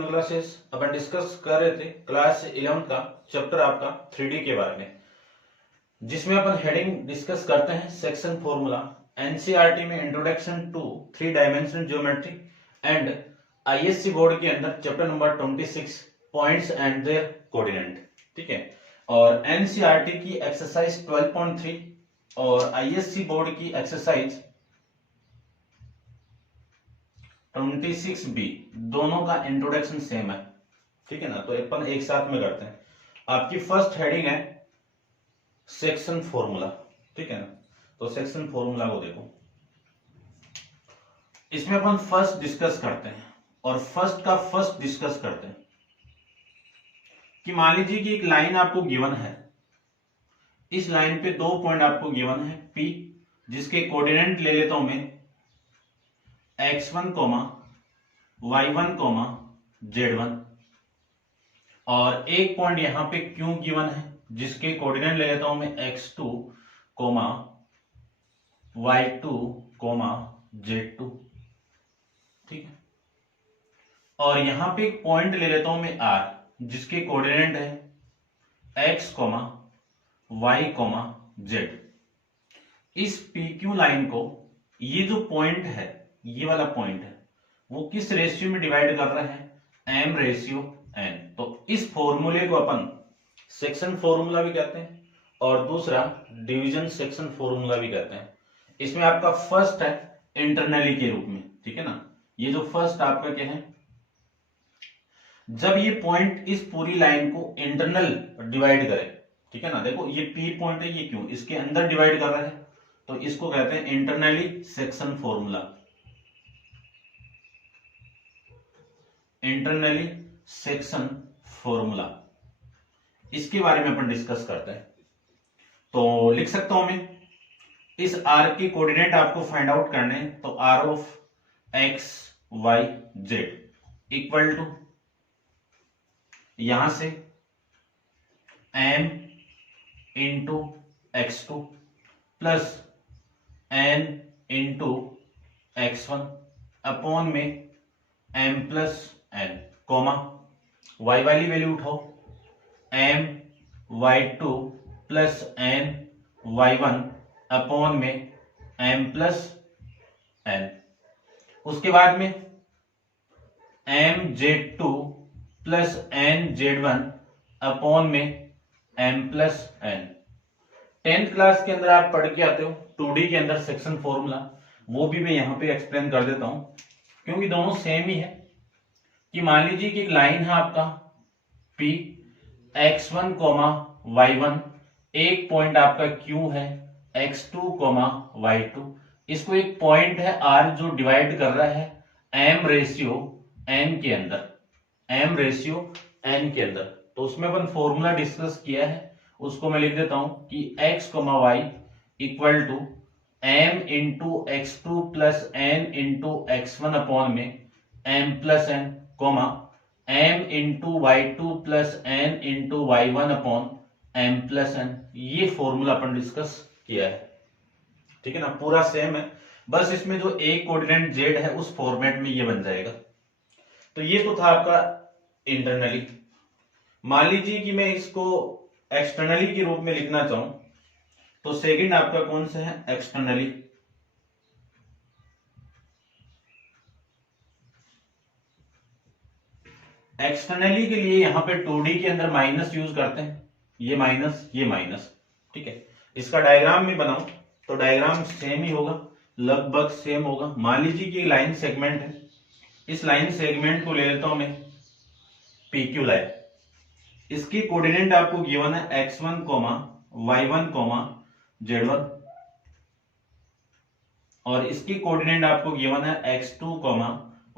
From classes upon discuss कर रहे थे क्लास 11 का चैप्टर आपका 3D के बारे में, जिसमें अपन हेडिंग डिस्कस करते हैं सेक्शन फॉर्मूला। एनसीईआरटी में introduction to 3 dimensional geometry and ISC board के अंदर chapter number 26 points and their coordinate. ठीक है, और एनसीईआरटी की एक्सरसाइज 12.3 और आईएससी बोर्ड की एक्सरसाइज 26B दोनों का इंट्रोडक्शन सेम है। ठीक है ना, तो अपन एक साथ में करते हैं। आपकी फर्स्ट हेडिंग है सेक्शन फॉर्मूला। ठीक है ना, तो सेक्शन फॉर्मूला को देखो, इसमें अपन फर्स्ट डिस्कस करते हैं और फर्स्ट डिस्कस करते हैं कि मान लीजिए कि एक लाइन आपको गिवन है, इस लाइन पे 2 पॉइंट आपको गिवन है P, जिसके कोऑर्डिनेट ले लेता हूं मैं x1, y1, z1, और एक पॉइंट यहां पे Q गिवन है, जिसके कोऑर्डिनेट ले लेता हूं मैं x2, y2, z2। ठीक है, और यहां पे एक पॉइंट ले लेता हूं मैं R, जिसके कोऑर्डिनेट है x, y, z। इस PQ लाइन को ये जो पॉइंट है, ये वाला पॉइंट है, वो किस रेशियो में डिवाइड कर रहा है, m/n। तो इस फॉर्मूले को अपन सेक्शन फॉर्मूला भी कहते हैं और दूसरा डिवीजन सेक्शन फॉर्मूला भी कहते हैं। इसमें आपका फर्स्ट है इंटरनली के रूप में। ठीक है ना, ये जो फर्स्ट आपका क्या है, जब ये पॉइंट इस पूरी लाइन को इंटरनल डिवाइड करे, ठीक है ना, देखो ये P पॉइंट है, ये क्यों इसके अंदर डिवाइड कर रहा है, तो इसको कहते हैं internally section formula. Internally section formula, इसके बारे में अपन डिस्कस करते हैं। तो लिख सकता हूं मैं, इस R के कोऑर्डिनेट आपको फाइंड आउट करने हैं, तो R of x, y, z equal to यहां से m into x2 plus n into x1 upon में m plus n, comma y वाली वैल्यू उठाओ, m y2 plus n y1 upon में m प्लस n। उसके बाद में m z2 plus n z1 upon में m plus n। 10th class के अंदर आप पढ़ के आते हो 2D के अंदर सेक्शन फॉर्मूला, वो भी मैं यहां पे एक्सप्लेन कर देता हूं, क्योंकि दोनों सेम ही है। कि मान लीजिए कि एक लाइन है आपका P, x1, y1, एक पॉइंट आपका Q है x2, y2, इसको एक पॉइंट है R जो डिवाइड कर रहा है m/n के अंदर, m/n के अंदर। तो उसमें अपन फॉर्मूला डिस्कस किया है, उसको मैं लिख देता हूं कि x, y equal to m into x2 plus n into x1 upon में m plus n, m into y2 plus n into y1 upon m plus n। ये फॉर्मूला अपन डिस्कस किया है। ठीक है ना, पूरा सेम है, बस इसमें जो एक कोऑर्डिनेट z है उस फॉर्मेट में ये बन जाएगा। तो ये तो था आपका इंटरनली। मान लीजिए कि मैं इसको एक्सटर्नली के रूप में लिखना चाहूं, तो सेकंड आपका कौन सा है, एक्सटर्नली। एक्सटर्नली के लिए यहां पे 2D के अंदर माइनस यूज करते हैं, ये माइनस, ये माइनस। ठीक है, इसका डायग्राम में बनाऊं तो डायग्राम सेम ही होगा, लगभग सेम होगा। मान लीजिए कि लाइन सेगमेंट है, इस लाइन सेगमेंट को ले लेता हूं मैं PQ लाइन। इसकी कोऑर्डिनेट आपको गिवन है x1, y1, z1, और इसकी कोऑर्डिनेट आपको गिवन है x2,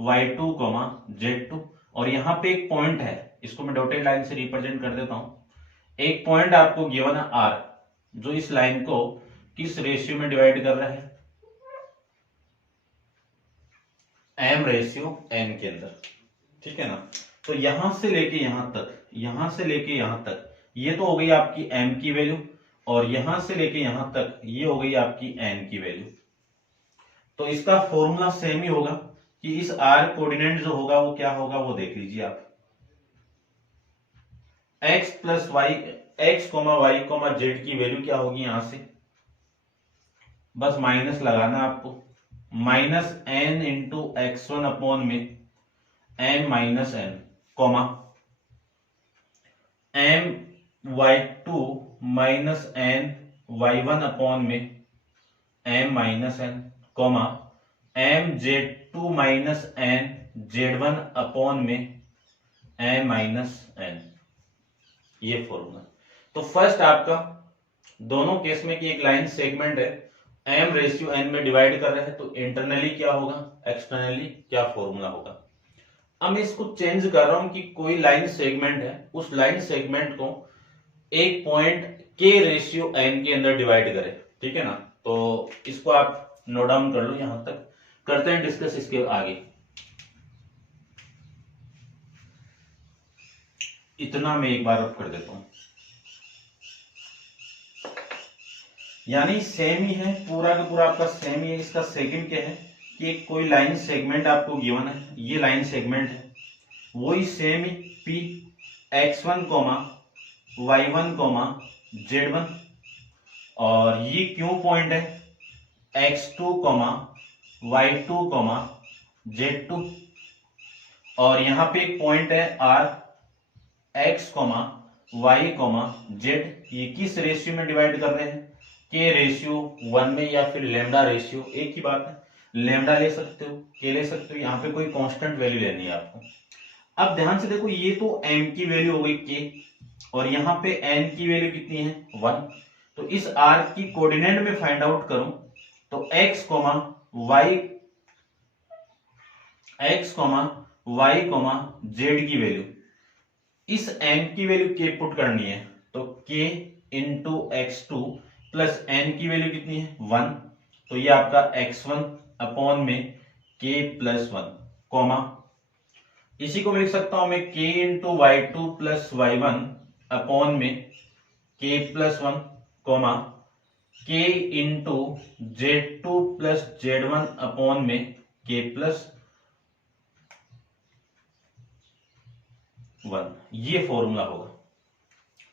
y2, z2, और यहां पे एक पॉइंट है, इसको मैं डॉटेड लाइन से रिप्रेजेंट कर देता हूं। एक पॉइंट आपको गिवन है R, जो इस लाइन को किस रेशियो में डिवाइड कर रहा है, m/n के अंदर। ठीक है ना, तो यहां से लेके यहां तक, यहां से लेके यहां तक, ये तो हो गई आपकी m की वैल्यू, और यहां से लेके यहां तक ये हो गई आपकी n की वैल्यू। तो इसका फॉर्मूला सेम ही होगा, कि इस r कोऑर्डिनेट जो होगा वो क्या होगा, वो देख लीजिए आप। x plus y, x comma y comma z की वैल्यू क्या होगी, यहां से बस माइनस लगाना आपको, minus n into x1 upon में m minus n comma m y2 minus n y1 upon में m minus n comma m z2 minus n z1 upon में m माइनस n। ये फॉर्मूला। तो फर्स्ट आपका दोनों case में कि एक लाइन सेगमेंट है, m रेशियो n में डिवाइड कर रहे हैं, तो इंटरनली क्या होगा, एक्सटर्नली क्या फॉर्मूला होगा। अब मैं इसको चेंज कर रहा हूं कि कोई लाइन सेगमेंट है, उस लाइन सेगमेंट को एक पॉइंट k रेशियो n के अंदर डिवाइड करें, ठीक है ना। तो इसको आप नोट डाउन कर लो, यहां तक करते हैं डिस्कस इसके आगे। इतना मैं एक बार कर देता हूं, यानी सेम ही है, पूरा का पूरा आपका सेम ही है। इसका सेकंड क्या है कि एक कोई लाइन सेगमेंट आपको गिवन है, ये लाइन सेगमेंट है, वही सेम ही p x1 comma y1 comma z1, और ये क्यों पॉइंट है x2 coma y2 coma z2, और यहां पे एक पॉइंट है r x comma y comma z। ये किस रेशियो में डिवाइड कर रहे हैं, k रेशियो 1 में या फिर लेमडा रेशियो, एक ही बात है, लेमडा ले सकते हो, k ले सकते हो, यहाँ पे कोई कांस्टेंट वैल्यू लेनी है आपको। अब ध्यान से देखो, ये तो m की वैल्यू हो गई k, और यहाँ पे n की वैल्यू कितनी है 1। तो इस r की कोऑर्डिनेट में फाइंड आउट करूं तो x comma y comma z की वैल्यू, इस m की वैल्यू k पुट करनी है, तो k into x2 plus n की वैल्यू कितनी है 1, तो ये आपका x1 अपॉन में k प्लस 1 कोमा, इसी को मैं लिख सकता हूं मैं k into y2 plus y1 upon में k plus 1 comma k into z2 plus z1 upon में k प्लस 1। ये फॉर्मूला होगा,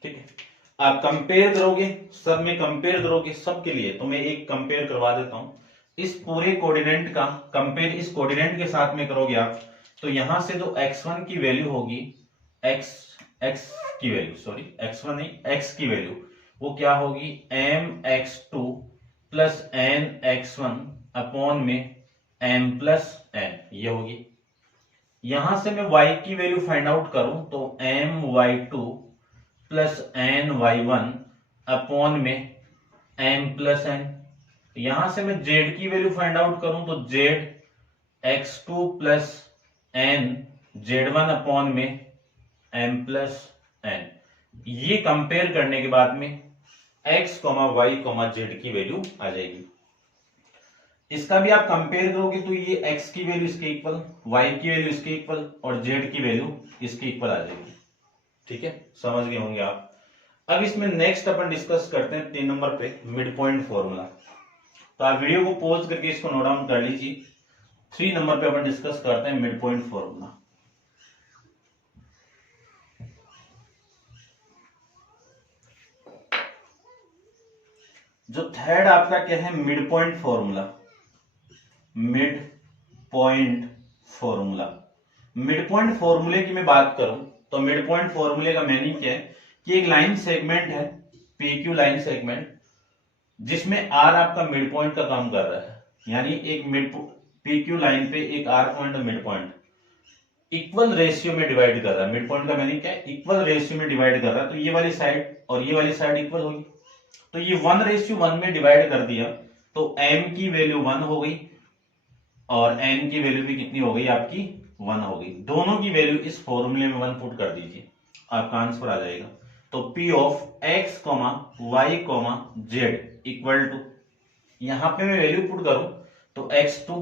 ठीक है। आप कंपेयर करोगे, सब में कंपेयर करोगे सबके लिए, तो मैं एक कंपेयर करवा देता हूं। इस पूरे कोऑर्डिनेट का कंपेयर इस कोऑर्डिनेट के साथ में करोगे आप, तो यहां से जो x1 की वैल्यू होगी, x की वैल्यू, सॉरी x1 नहीं, x की वैल्यू वो क्या होगी m x2 plus n x1 upon में m प्लस n, ये होगी। यहां से मैं y की वैल्यू फाइंड आउट करूं तो m y2 plus n y1 upon में m प्लस n। यहां से मैं z की वैल्यू फाइंड आउट करूं तो z x2 plus n z1 upon में m प्लस n। ये कंपेयर करने के बाद में x, y, z की वैल्यू आ जाएगी। इसका भी आप कंपेयर करोगे तो ये x की वैल्यू इसके इक्वल, y की वैल्यू इसके इक्वल और z की वैल्यू इसके इक्वल आ जाएगी, ठीक है, समझ गए होंगे आप। अब इसमें नेक्स्ट अपन डिस्कस करते हैं 3 नंबर पे मिड पॉइंट फॉर्मूला। तो आप वीडियो को पॉज करके इसको नोट डाउन कर लीजिए। 3 नंबर पे अपन डिस्कस करते हैं मिड पॉइंट फॉर्मूला। जो थर्ड आपका क्या है, mid point formula. Mid point formula, mid point फॉर्मूले की मैं बात करूं तो मिड पॉइंट फॉर्मूले का मीनिंग क्या है कि एक लाइन सेगमेंट है, PQ लाइन सेगमेंट, जिसमें R आपका मिड पॉइंट का काम कर रहा है, यानी एक मिड PQ लाइन पे एक R पॉइंट और मिड पॉइंट इक्वल रेशियो में डिवाइड कर रहा है। मिड पॉइंट का मीनिंग क्या है, इक्वल रेशियो में डिवाइड कर रहा है। तो ये वाली साइड और ये वाली साइड इक्वल होगी, तो ये 1:1 में डिवाइड कर दिया तो m की वैल्यू 1 हो गई और n की वैल्यू भी कितनी हो गई आपकी 1 हो गई। दोनों की वैल्यू इस फॉर्मूले में 1 पुट कर दीजिए, आपका आंसर आ जाएगा। तो P of x, y, z equal to, यहां पे मैं वैल्यू पुट करूं तो x2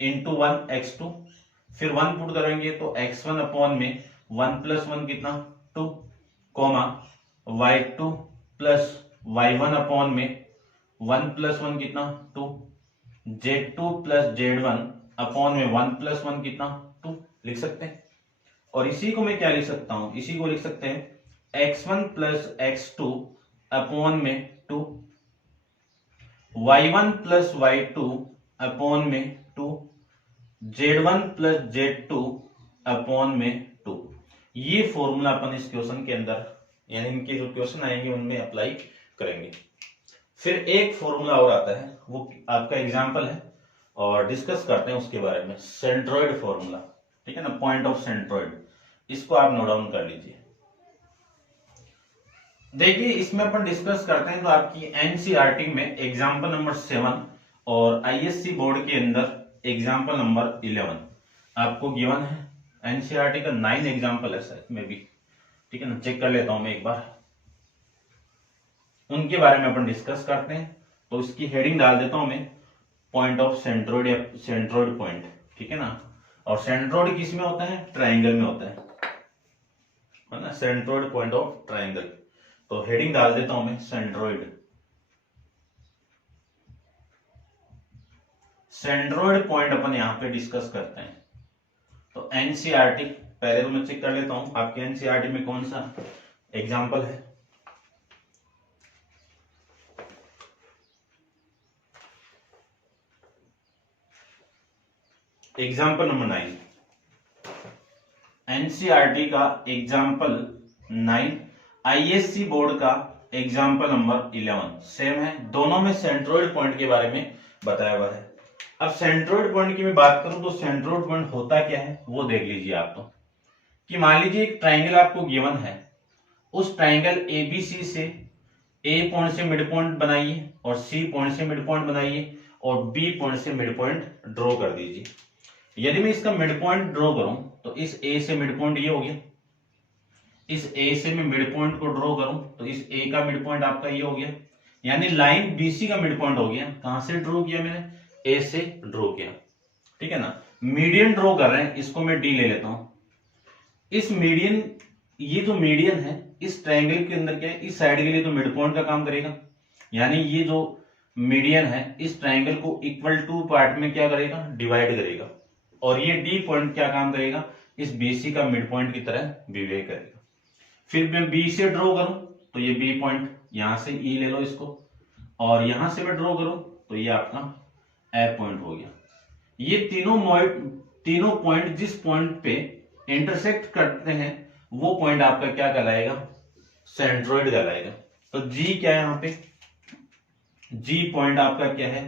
इंटू 1 x2, फिर 1 पुट करेंगे तो x1 अपॉन में 1 प्लस 1 कितना 2, y2 प्लस y1 अपॉन में 1 प्लस 1 कितना 2, z2 प्लस z1 अपॉन में 1 + 1 कितना 2 लिख सकते हैं। और इसी को मैं क्या लिख सकता हूं, इसी को लिख सकते हैं x1 + x2 अपॉन में 2, y1 + y2 अपॉन में 2, z1 + z2 अपॉन में 2। ये फॉर्मूला अपन इस क्वेश्चन के अंदर, यानी इनके जो क्वेश्चन आएंगे उनमें अप्लाई करेंगे। फिर एक फॉर्मूला और आता है, वो आपका एग्जांपल है और डिस्कस करते हैं उसके बारे में, सेंट्रोइड फॉर्मूला, ठीक है ना, पॉइंट ऑफ सेंट्रोइड। इसको आप नोट डाउन कर लीजिए। देखिए इसमें अपन डिस्कस करते हैं तो आपकी एनसीईआरटी में एग्जांपल नंबर 7 और आईएससी बोर्ड के अंदर एग्जांपल नंबर 11 आपको गिवन है। एनसीईआरटी का 9 एग्जांपल है शायद में भी, ठीक है ना, चेक कर लेता हूं मैं एक बार, उनके बारे में अपन डिस्कस करते हैं। तो इसकी हेडिंग डाल देता हूं मैं, पॉइंट ऑफ सेंट्रोइड या सेंट्रोइड पॉइंट, ठीक है ना। और सेंट्रोइड किस में होता है, ट्राइंगल में होता है ना, सेंट्रोइड पॉइंट ऑफ ट्राइंगल। तो हेडिंग डाल देता हूं मैं सेंट्रोइड। सेंट्रोइड पॉइंट अपन यहां पे डिस्कस करते हैं। तो एनसीईआरटी पहले तो मैं चेक कर लेता हूं आपके एनसीईआरटी में कौन सा एग्जांपल है। एग्जांपल नंबर 9, एनसीईआरटी का एग्जांपल 9, आईएससी बोर्ड का एग्जांपल नंबर 11 सेम है, दोनों में सेंट्रोइड पॉइंट के बारे में बताया हुआ है। अब सेंट्रोइड पॉइंट की मैं बात करूं तो सेंट्रोइड पॉइंट होता क्या है वो देख लीजिए आप। तो कि मान लीजिए एक ट्राइंगल आपको गिवन है, उस ट्राइंगल एबीसी से ए पॉइंट से मिड पॉइंट बनाइए और सी पॉइंट से मिड पॉइंट बनाइए और बी पॉइंट से मिड पॉइंट ड्रॉ कर दीजिए। यदि मैं इसका मिड पॉइंट ड्रॉ करूं तो इस ए से मिड पॉइंट ये हो गया, इस ए से मैं मिड पॉइंट को ड्रॉ करूं तो इस ए का मिड पॉइंट आपका ये हो गया, यानी लाइन बीसी का मिड पॉइंट हो गया। कहां से ड्रॉ किया मैंने, ए से ड्रॉ किया, ठीक है ना। मीडियन ड्रॉ कर रहे हैं, इसको मैं डी ले लेता हूं। इस मीडियन, ये जो मीडियन है इस ट्रायंगल के अंदर क्या है, इस साइड के लिए तो मिड पॉइंट का काम करेगा, यानी ये जो मीडियन है इस ट्रायंगल को इक्वल टू पार्ट में क्या करेगा, डिवाइड करेगा। और ये डी पॉइंट क्या काम करेगा, इस बीसी का मिड पॉइंट की तरह बिहेव करेगा। फिर मैं बी से ड्रॉ करूं तो ये बी पॉइंट, यहां से ई ले लो इसको, और यहां से मैं ड्रॉ करूं तो ये आपका ए पॉइंट हो गया। ये तीनों पॉइंट जिस पॉइंट पे इंटरसेक्ट करते हैं वो पॉइंट आपका क्या कहलाएगा, सेंट्रोइड कहलाएगा। तो जी क्या है यहां पे, जी पॉइंट आपका क्या है,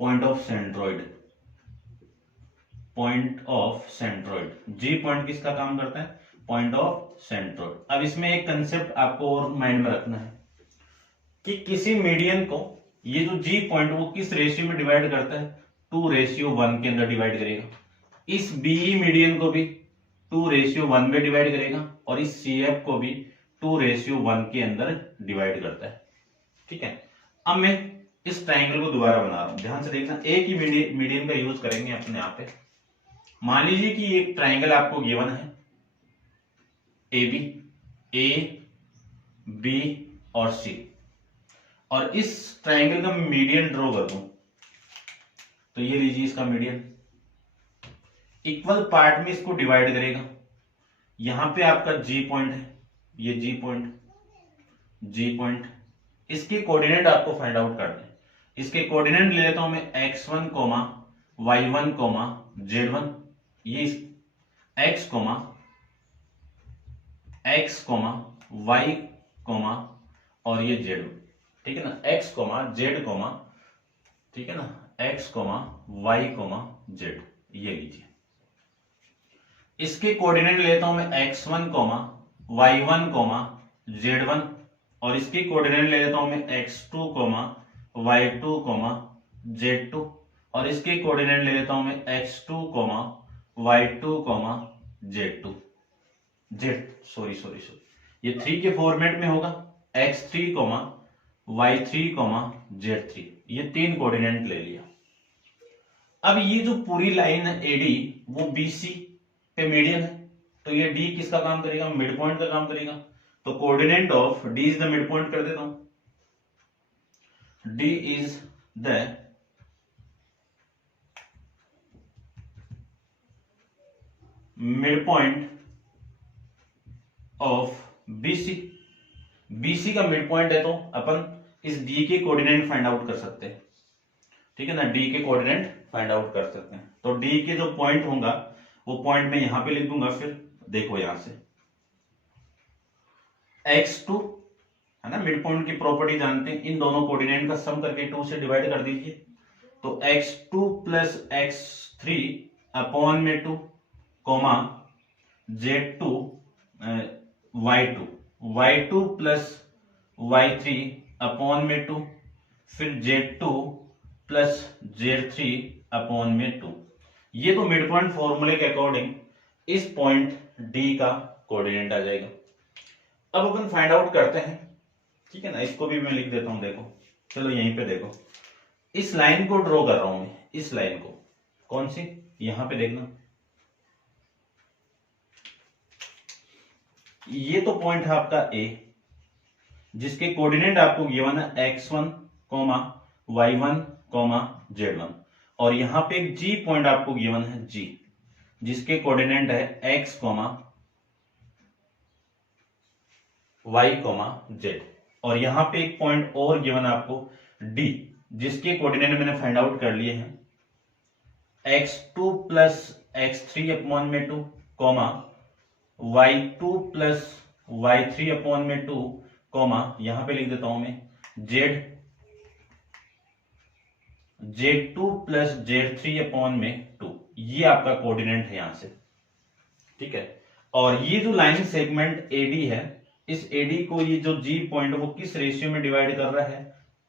point of centroid, point of centroid. G point किसका काम करता है, पॉइंट ऑफ सेंट्रोइड। अब इसमें एक कंसेप्ट आपको और माइंड में रखना है कि किसी मीडियन को ये जो जी पॉइंट वो किस रेशियो में डिवाइड करता है, 2:1 के अंदर डिवाइड करेगा। इस बीई मीडियन को भी 2:1 में डिवाइड करेगा और इस सीएफ को भी 2:1 के अंदर डिवाइड करता है, ठीक है। अब मैं इस ट्राइंगल को दोबारा बना रहा हूं, ध्यान से देखना, एक ही मीडियन का यूज करेंगे अपने यहाँ पे। मान लीजिए कि एक ट्राइंगल आपको गिवन है ए बी, ए बी और सी, और इस ट्राइंगल का मीडियन ड्रॉ कर दूं तो ये लीजिए इसका मीडियन, इक्वल पार्ट में इसको डिवाइड करेगा। यहां पे आपका जी पॉइंट है, ये जी पॉइंट, जी पॉइंट, इसके कोऑर्डिनेट आपको फाइंड आउट करने हैं। इसके कोऑर्डिनेट ले लेता हूं मैं x1, y1, z1, ये x, y, और ये z, ठीक है ना, x, z, ठीक है ना, x, y, z, ये लीजिए। इसके कोऑर्डिनेट लेता हूं मैं x1, y1, z1, और इसके कोऑर्डिनेट ले लेता हूं मैं x2, y2, z2, और इसके कोऑर्डिनेट ले लेता हूं मैं x2, y2, z2, सॉरी ये 3 के फॉर्मेट में होगा, x3, y3, z3, ये 3 कोऑर्डिनेट ले लिया। अब ये जो पूरी लाइन है एडी वो बीसी पे मीडियन है, तो ये डी किसका काम करेगा, मिड पॉइंट का काम करेगा। तो coordinate of D is the mid point कर देता हूं, D is the mid point of BC. BC का मिड पॉइंट है तो अपन इस डी के कोऑर्डिनेट फाइंड आउट कर सकते हैं, ठीक है ना, डी के कोऑर्डिनेट फाइंड आउट कर सकते हैं। तो डी के जो पॉइंट होगा वो पॉइंट मैं यहां पे लिख दूंगा। फिर देखो यहां से x2 है ना, मिड पॉइंट की प्रॉपर्टी जानते हैं, इन दोनों कोऑर्डिनेट का सम करके 2 से डिवाइड कर दीजिए। तो x2 प्लस x3 अपॉन में 2 coma z2 y2 plus y3 upon में 2, फिर z2 प्लस z3 अपॉन में 2। ये तो मिड पॉइंट फॉर्मूले के अकॉर्डिंग इस पॉइंट डी का कोऑर्डिनेट आ जाएगा। अब अपन फाइंड आउट करते हैं, ठीक है ना, इसको भी मैं लिख देता हूं। देखो चलो यहीं पे देखो, इस लाइन को ड्रॉ कर रहा हूं मैं, इस लाइन को, कौन सी, यहां पे देखना, ये तो पॉइंट है आपका ए, जिसके कोऑर्डिनेट आपको गिवन है x1, y1, z1, और यहां पे एक जी पॉइंट आपको गिवन है जी, जिसके कोऑर्डिनेट है x, y, z, और यहां पे एक पॉइंट और गिवन आपको d, जिसके कोऑर्डिनेट मैंने फाइंड आउट कर लिए हैं x2 प्लस x3 अपॉन में 2, y2 प्लस y3 अपॉन में 2, यहां पे लिख देता हूं मैं z2 प्लस z3 अपॉन में 2। ये आपका कोऑर्डिनेट है यहां से, ठीक है। और ये जो लाइन सेगमेंट एडी है, इस एडी को ये जो जी पॉइंट वो किस रेशियो में डिवाइड कर रहा है,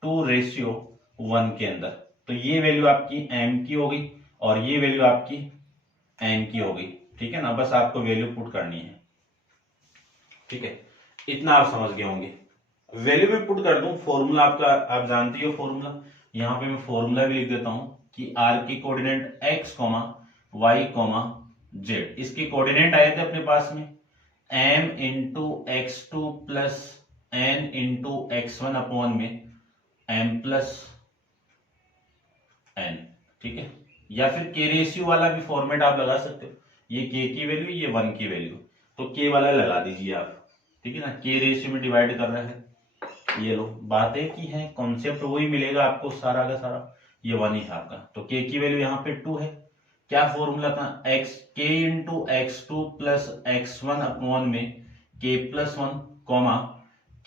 2:1 के अंदर। तो ये वैल्यू आपकी m की होगी और ये वैल्यू आपकी n की होगी, ठीक है ना। बस आपको वैल्यू पुट करनी है, ठीक है, इतना आप समझ गए होंगे। वैल्यू में पुट कर दूं, फॉर्मूला आपका आप जानती हो फॉर्मूला, यहां पे मैं फॉर्मूला भी लिख देता हूं कि r की कोऑर्डिनेट x, y, z, इसके कोऑर्डिनेट आए थे अपने पास में m into x2 plus n into x1 upon में m प्लस n, ठीक है। या फिर k रेशियो वाला भी फॉर्मेट आप लगा सकते हो, ये k की वैल्यू, ये 1 की वैल्यू, तो k वाला लगा दीजिए आप, ठीक है ना। k रेशियो में डिवाइड कर रहा है, ये लो, बात एक ही है, कॉन्सेप्ट वही मिलेगा आपको सारा का सारा, ये 1 ही है आपका। तो k की वैल्यू यहाँ पे 2 है। क्या फॉर्मूला था, k into x2 plus x1 upon में k plus 1,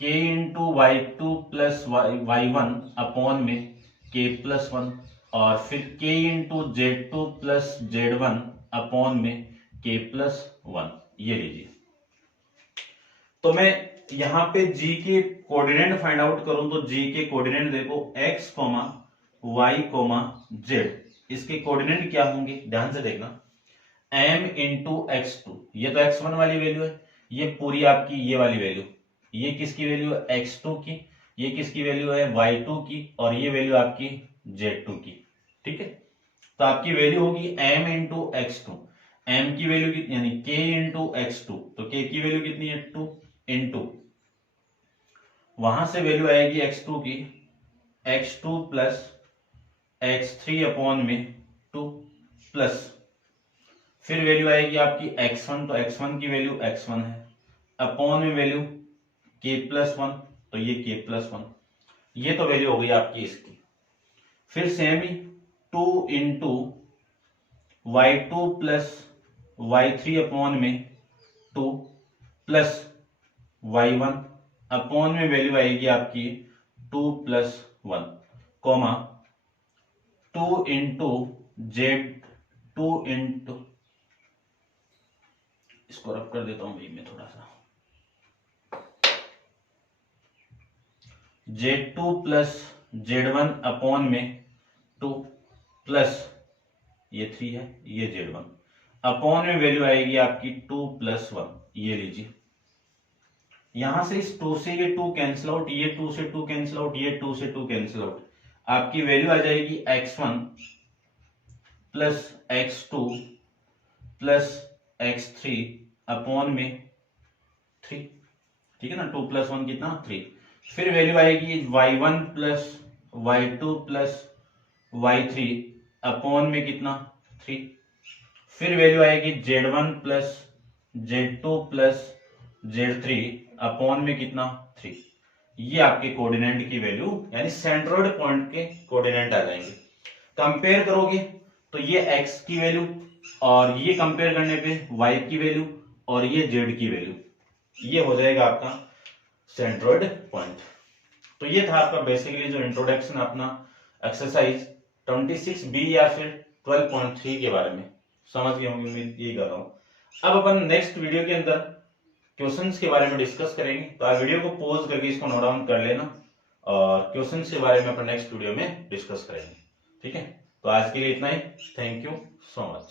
k into y2 plus y1 upon में k प्लस 1, और फिर k into z2 plus z1 upon में k प्लस 1। ये लीजिए। तो मैं यहां पे g के कोऑर्डिनेट फाइंड आउट करूं तो g के कोऑर्डिनेट देखो x, y, z, इसके कोऑर्डिनेट क्या होंगे, ध्यान से देखना, m इंटू x2, ये तो x1 वाली वैल्यू है, ये पूरी आपकी ये वाली वैल्यू, ये किसकी वैल्यू है, x2 की, ये किसकी वैल्यू है, y2 की, और ये वैल्यू आपकी z2 की, ठीक है। तो आपकी वैल्यू होगी m इंटू x2, m की वैल्यू कितनी, यानी k इंटू x2, तो k की वैल्यू कितनी है, 2 इंटू, वहां से वैल्यू आएगी x2 की, x2 प्लस x3 अपॉन में 2 प्लस, फिर वैल्यू आएगी आपकी x1, तो x1 की वैल्यू x1 है, अपॉन में वैल्यू k प्लस 1, तो ये k प्लस 1, ये तो वैल्यू हो गई आपकी इसकी। फिर सेम ही 2 into y2 plus y3 upon में 2 प्लस y1 अपॉन में वैल्यू आएगी आपकी 2 प्लस 1, 2 इंटू z2 इंटू, इसको रब कर देता हूं भाई मैं थोड़ा सा, z2 प्लस z1 अपॉन में 2 प्लस ये 3 है, ये z1 अपॉन में वैल्यू आएगी आपकी 2 प्लस 1। ये लीजिए, यहां से इस 2 से ये 2 कैंसिल आउट, ये 2 से 2 कैंसिल आउट, ये 2 से 2 कैंसिल आउट, आपकी वैल्यू आ जाएगी x1 plus x2 plus x3 upon में 3, ठीक है ना, 2 प्लस 1 कितना, 3। फिर वैल्यू आएगी y1 plus y2 plus y3 upon में कितना, 3। फिर वैल्यू आएगी Z1 plus Z2 plus Z3 upon में कितना 3। ये आपके कोऑर्डिनेट की वैल्यू यानी सेंट्रोइड पॉइंट के कोऑर्डिनेट आ जाएंगे। कंपेयर करोगे तो ये x की वैल्यू और ये कंपेयर करने पे y की वैल्यू और ये z की वैल्यू, ये हो जाएगा आपका सेंट्रोइड पॉइंट। तो ये था आपका बेसिकली जो इंट्रोडक्शन अपना एक्सरसाइज 26B या फिर 12.3 के बारे में समझ गए होंगे, मैं यही कर रहा हूं। अब अपन नेक्स्ट वीडियो के अंदर क्वेश्चंस के बारे में डिस्कस करेंगे, तो आप वीडियो को पॉज करके इसको नोट डाउन कर लेना और क्वेश्चंस के बारे में अपन नेक्स्ट वीडियो में डिस्कस करेंगे। ठीक है, तो आज के लिए इतना ही। Thank you so much.